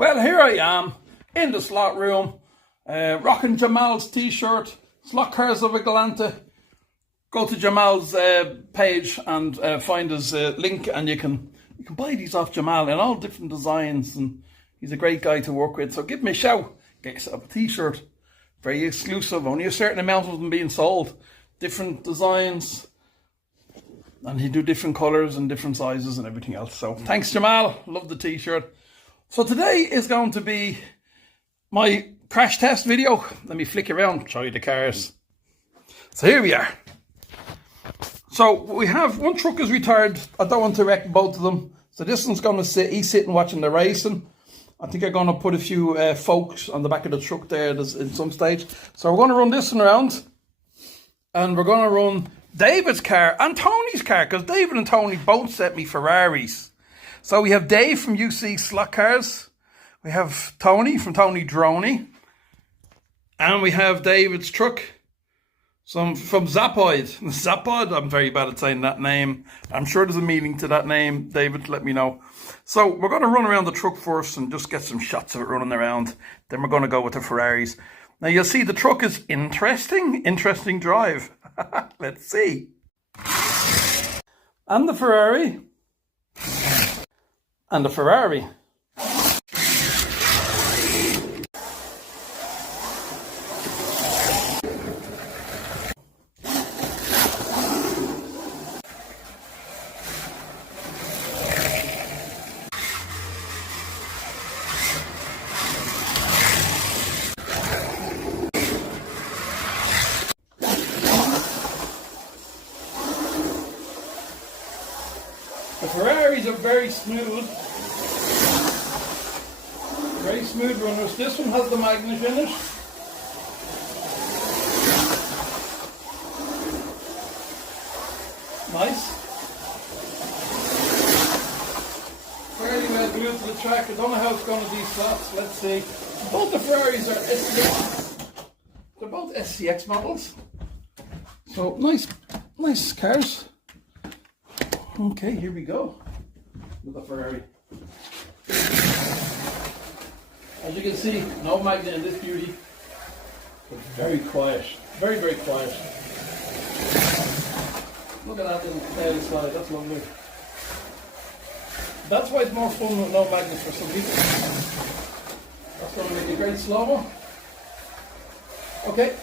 Well, here I am in the slot room, rocking Jamal's t-shirt, Slotcars of Atlanta. Go to Jamal's page and find his link, and you can buy these off Jamal in all different designs, and he's a great guy to work with. So give me a shout, get yourself a t-shirt, very exclusive, only a certain amount of them being sold, different designs, and he do different colours and different sizes and everything else. So thanks Jamal, love the t-shirt. So today is going to be my crash test video. Let me flick around, show you the cars. So here we are. So we have one truck is retired. I don't want to wreck both of them. So this one's going to sit, he's sitting watching the racing. I think I'm going to put a few folks on the back of the truck there in some stage. So we're going to run this one around. And we're going to run David's car and Tony's car, because David and Tony both sent me Ferraris. So we have Dave from UC Slotcars. We have Tony from Tony Drony. And we have David's truck. Some from Zapoid. Zapoid, I'm very bad at saying that name. I'm sure there's a meaning to that name. David, let me know. So we're going to run around the truck first and just get some shots of it running around. Then we're going to go with the Ferraris. Now you'll see the truck is interesting. Interesting drive. Let's see. And the Ferrari. And the Ferrari. The Ferraris are very smooth runners. This one has the magnet in it. Nice. Fairly well glued to the track. I don't know how it's going to these slots. Let's see. Both the Ferraris are SCX. They're both SCX models. So nice cars. Okay, here we go with the Ferrari. As you can see, no magnet in this beauty, but very quiet, very quiet. Look at that little tail slide, that's lovely. That's why it's more fun with no magnets for some people. That's going to make a great slow-mo. Okay.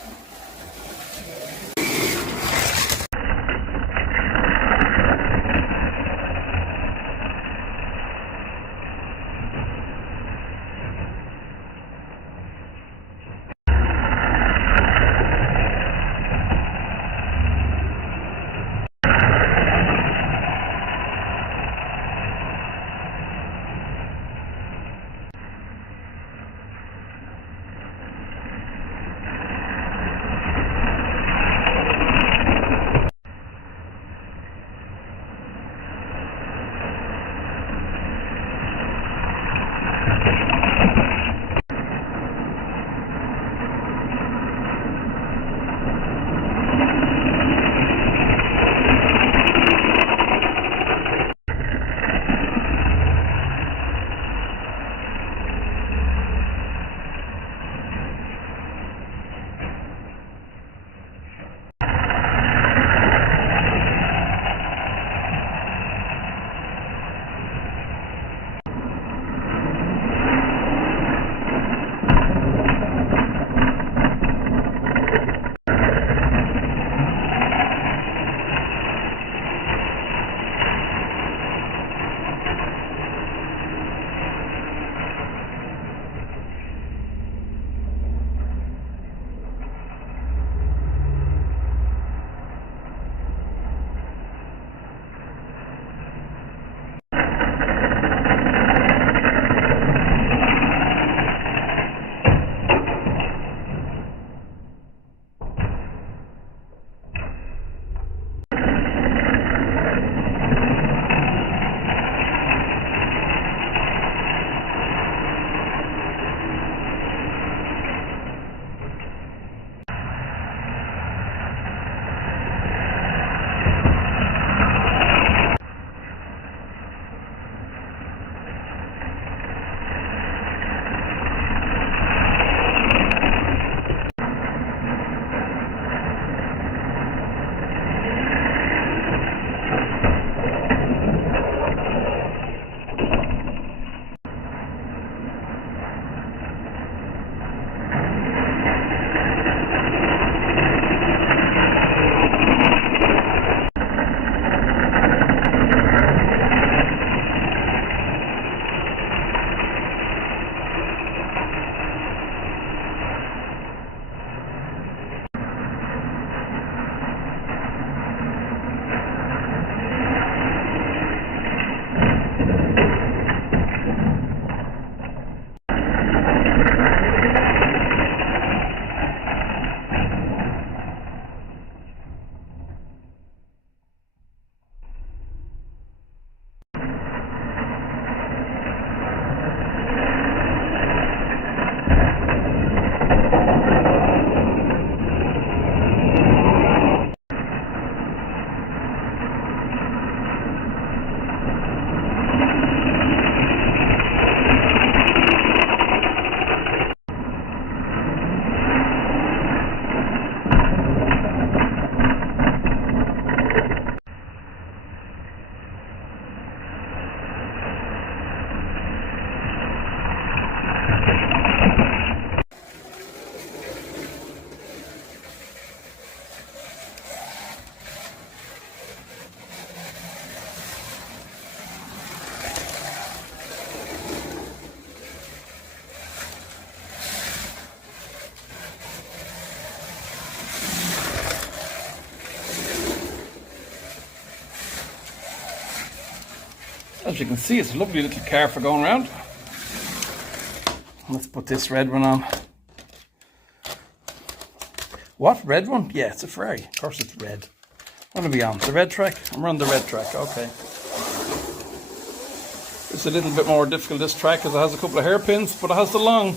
As you can see, it's a lovely little car for going around. Let's put this red one on. What? Red one? Yeah, it's a Ferrari. Of course it's red. What are we on? The red track? I'm on the red track, okay. It's a little bit more difficult, this track, because it has a couple of hairpins, but it has the long.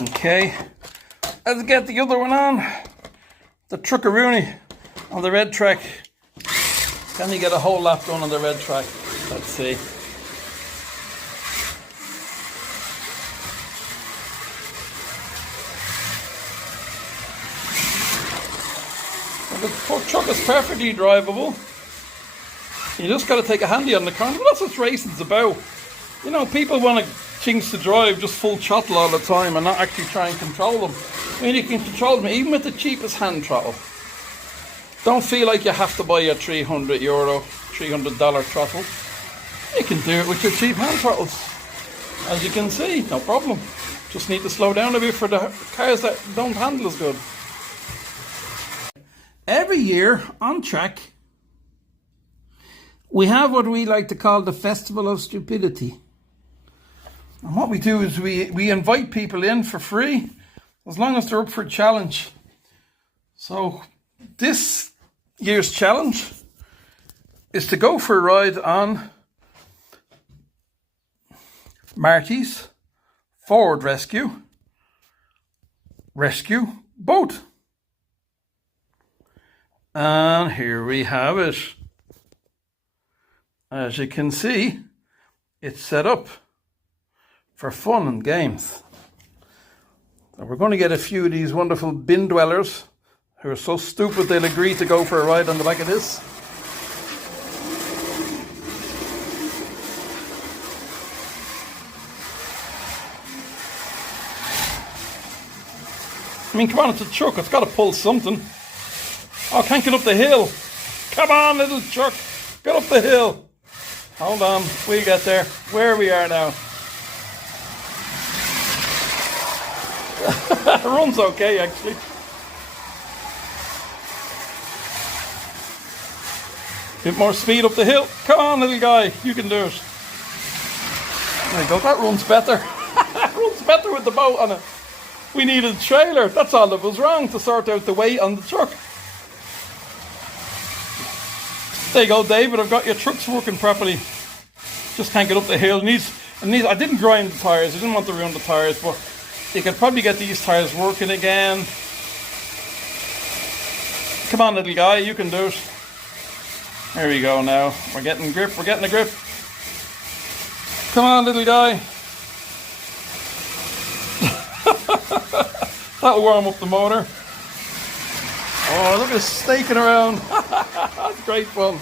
Okay, let's get the other one on. The Truckaroonie on the red track. Can you get a whole lap done on the red track? Let's see. Well, the truck is perfectly drivable. You just got to take a handy on the corner. But that's what racing's about. You know, people want things to drive just full throttle all the time and not actually try and control them. I mean, you can control them even with the cheapest hand throttle. Don't feel like you have to buy a €300, $300 throttle. You can do it with your cheap hand throttles. As you can see, no problem. Just need to slow down a bit for the cars that don't handle as good. Every year on track, we have what we like to call the Festival of Stupidity. And what we do is we invite people in for free, as long as they're up for a challenge. So this year's challenge is to go for a ride on Marty's Forward Rescue boat. And here we have it. As you can see, it's set up for fun and games. So we're going to get a few of these wonderful bin dwellers who are so stupid they'll agree to go for a ride on the back of this. I mean, come on, it's a truck. It's got to pull something. Oh, can't get up the hill. Come on, little truck. Get up the hill. Hold on. We'll get there. Where we are now. It runs okay, actually. Bit more speed up the hill. Come on, little guy. You can do it. There you go. That runs better. That runs better with the boat on it. We needed a trailer. That's all that was wrong, to sort out the weight on the truck. There you go, David. I've got your trucks working properly. Just can't get up the hill. I didn't grind the tyres. I didn't want to ruin the tyres, but you could probably get these tyres working again. Come on, little guy. You can do it. There we go now. We're getting grip. We're getting a grip. Come on, little guy. That'll warm up the motor. Oh, look at it snaking around. That's great fun.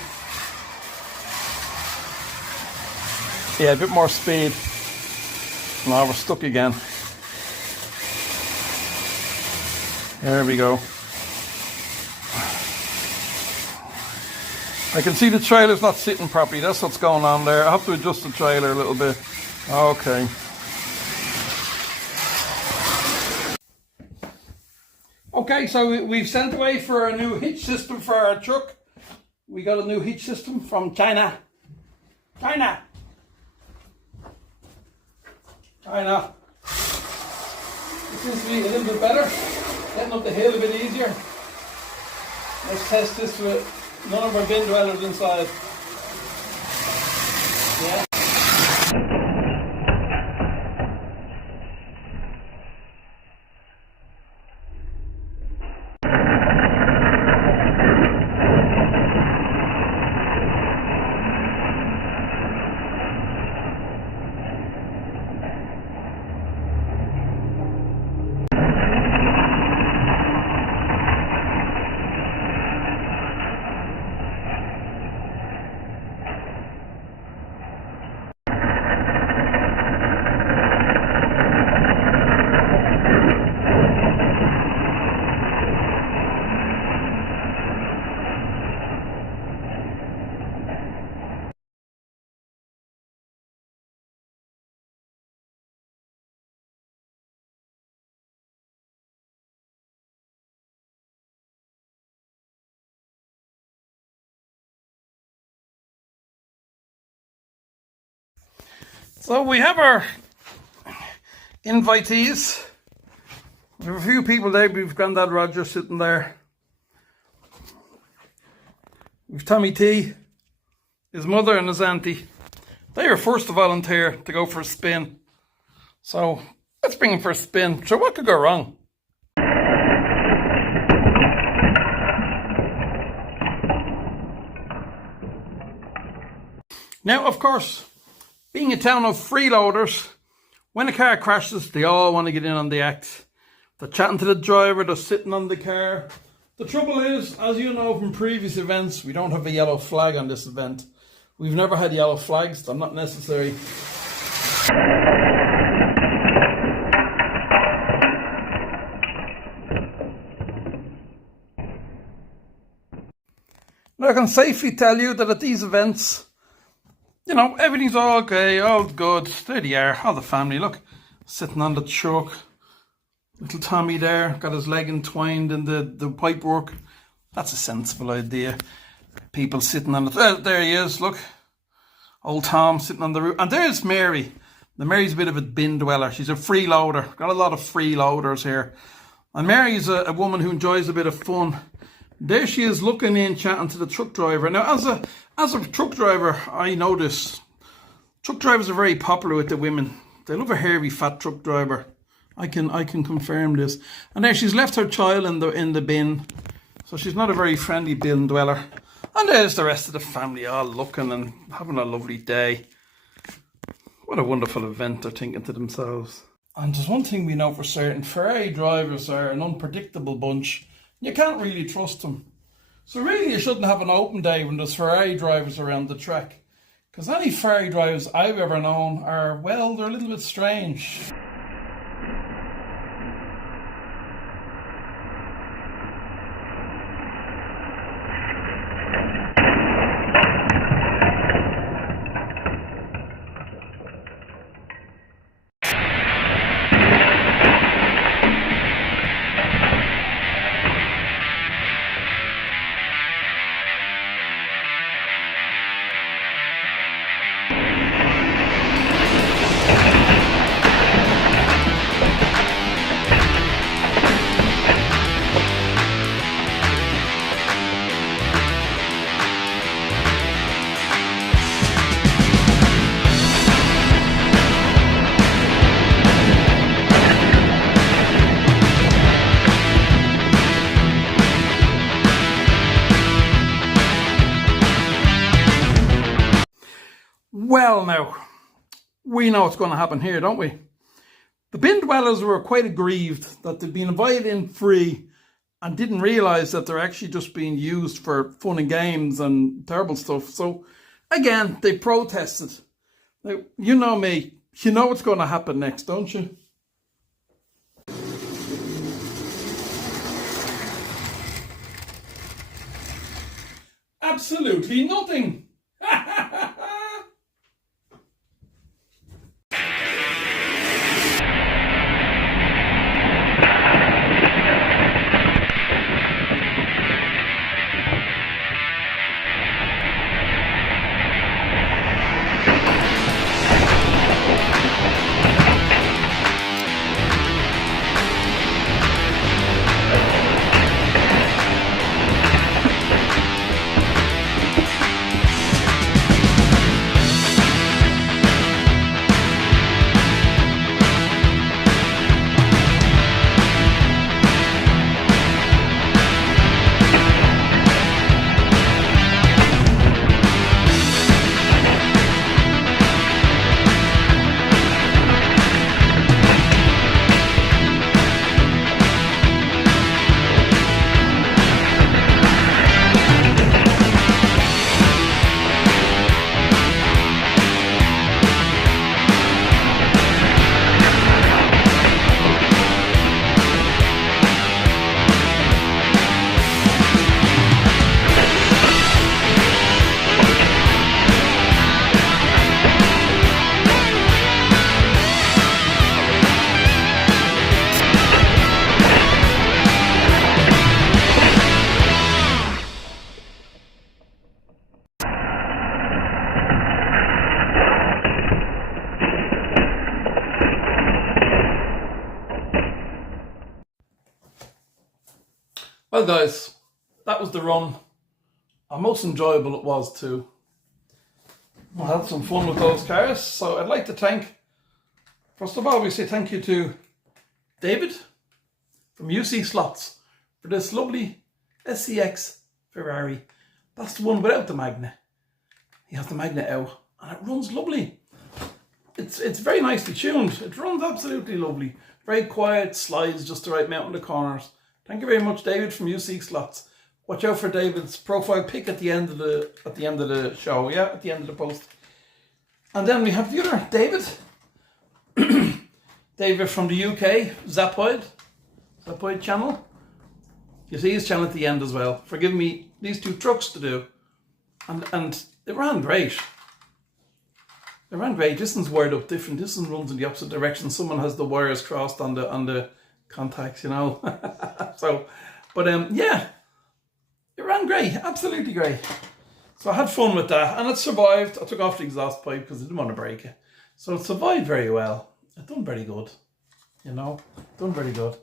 Yeah, a bit more speed. Now we're stuck again. There we go. I can see the trailer's not sitting properly. That's what's going on there. I have to adjust the trailer a little bit. Okay. Okay, so we've sent away for a new hitch system for our truck. We got a new hitch system from China. China. It seems to be a little bit better. Getting up the hill a bit easier. Let's test this with none of our bin dwellers inside. Yeah. So we have our invitees. We have a few people there. We've Grandad Roger sitting there. We've Tommy T, his mother and his auntie. They were first to volunteer to go for a spin. So let's bring them for a spin. So what could go wrong? Now, of course, being a town of freeloaders, when a car crashes, they all want to get in on the act. They're chatting to the driver, they're sitting on the car. The trouble is, as you know from previous events, we don't have a yellow flag on this event. We've never had yellow flags, they're not necessary. Now I can safely tell you that at these events, you know, everything's all okay, all good. There they are, all the family. Look, sitting on the truck. Little Tommy there, got his leg entwined in the pipework. That's a sensible idea. People sitting on it. There he is, look. Old Tom sitting on the roof. And there's Mary. Now, Mary's a bit of a bin dweller. She's a freeloader. Got a lot of freeloaders here. And Mary's a woman who enjoys a bit of fun. There she is looking in, chatting to the truck driver. Now, as a truck driver, I know this. Truck drivers are very popular with the women. They love a hairy, fat truck driver. I can confirm this. And there she's left her child in the bin. So she's not a very friendly bin dweller. And there's the rest of the family all looking and having a lovely day. What a wonderful event, they're thinking to themselves. And there's one thing we know for certain. Ferrari drivers are an unpredictable bunch. You can't really trust them. So really you shouldn't have an open day when there's Ferrari drivers around the track. Because any Ferrari drivers I've ever known are, well, they're a little bit strange. Well now, we know what's going to happen here, don't we? The bin dwellers were quite aggrieved that they'd been invited in free and didn't realise that they're actually just being used for fun and games and terrible stuff. So, again, they protested. Now, you know me, you know what's going to happen next, don't you? Absolutely nothing. Well, guys, that was the run. And most enjoyable it was too. I had some fun with those cars. So I'd like to thank, first of all, we say thank you to David from UC Slots for this lovely SCX Ferrari. That's the one without the magnet. He has the magnet out and it runs lovely. It's very nicely tuned. It runs absolutely lovely. Very quiet, slides just the right amount in the corners. Thank you very much, David from UC Slots. Watch out for David's profile pic at the end of the show, yeah, at the end of the post. And then we have the other David. David from the UK, Zapoid channel. You see his channel at the end as well. For giving me these two trucks to do. And it ran great. It ran great. This one's wired up different. This one runs in the opposite direction. Someone has the wires crossed on the contacts, you know. So, but yeah, it ran great. Absolutely great. So I had fun with that, and it survived. I took off the exhaust pipe because I didn't want to break it. So it survived very well. It done very good, you know. Done very good.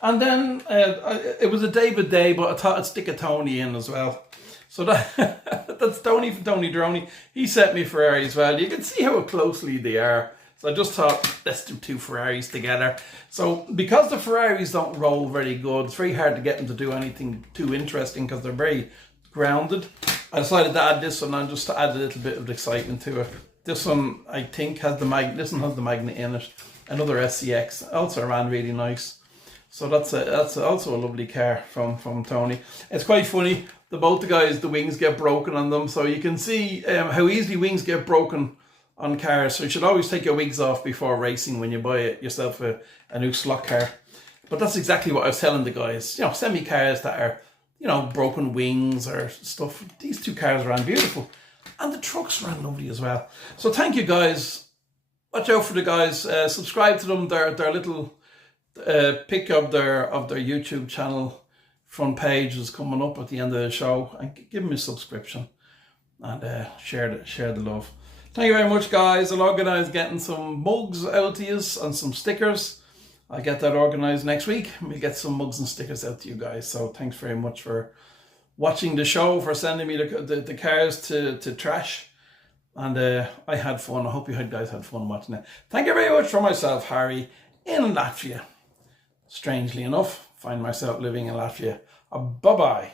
And then it was a David day, but I thought I'd stick a Tony in as well. So that's Tony from Tony Drony. He sent me Ferrari as well. You can see how closely they are. So I just thought, let's do two Ferraris together. So because the Ferraris don't roll very good, it's very hard to get them to do anything too interesting because they're very grounded. I decided to add this one on just to add a little bit of excitement to it. This one, I think, has the magnet. This one has the magnet in it. Another SCX, also ran really nice. So that's also a lovely car from Tony. It's quite funny. Both the guys, the wings get broken on them. So you can see how easily wings get broken on cars. So you should always take your wings off before racing when you buy yourself a new slot car. But that's exactly what I was telling the guys. You know, send me cars that are, you know, broken wings or stuff. These two cars ran beautiful. And the trucks ran lovely as well. So thank you, guys. Watch out for the guys. Subscribe to them. Their little pic of their YouTube channel front page is coming up at the end of the show, and give them a subscription and share the love. Thank you very much, guys. I'll organise getting some mugs out to you and some stickers. I'll get that organised next week. We'll get some mugs and stickers out to you guys. So thanks very much for watching the show, for sending me the cars to trash. And I had fun. I hope you guys had fun watching it. Thank you very much for myself, Harry, in Latvia. Strangely enough, find myself living in Latvia. Bye-bye.